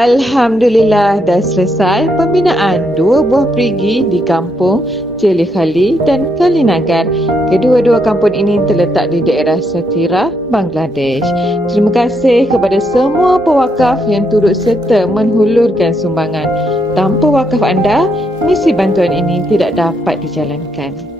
Alhamdulillah dah selesai pembinaan dua buah perigi di kampung Celi Khali dan Kalinagar. Kedua-dua kampung ini terletak di daerah Satira, Bangladesh. Terima kasih kepada semua pewakaf yang turut serta menghulurkan sumbangan. Tanpa wakaf anda, misi bantuan ini tidak dapat dijalankan.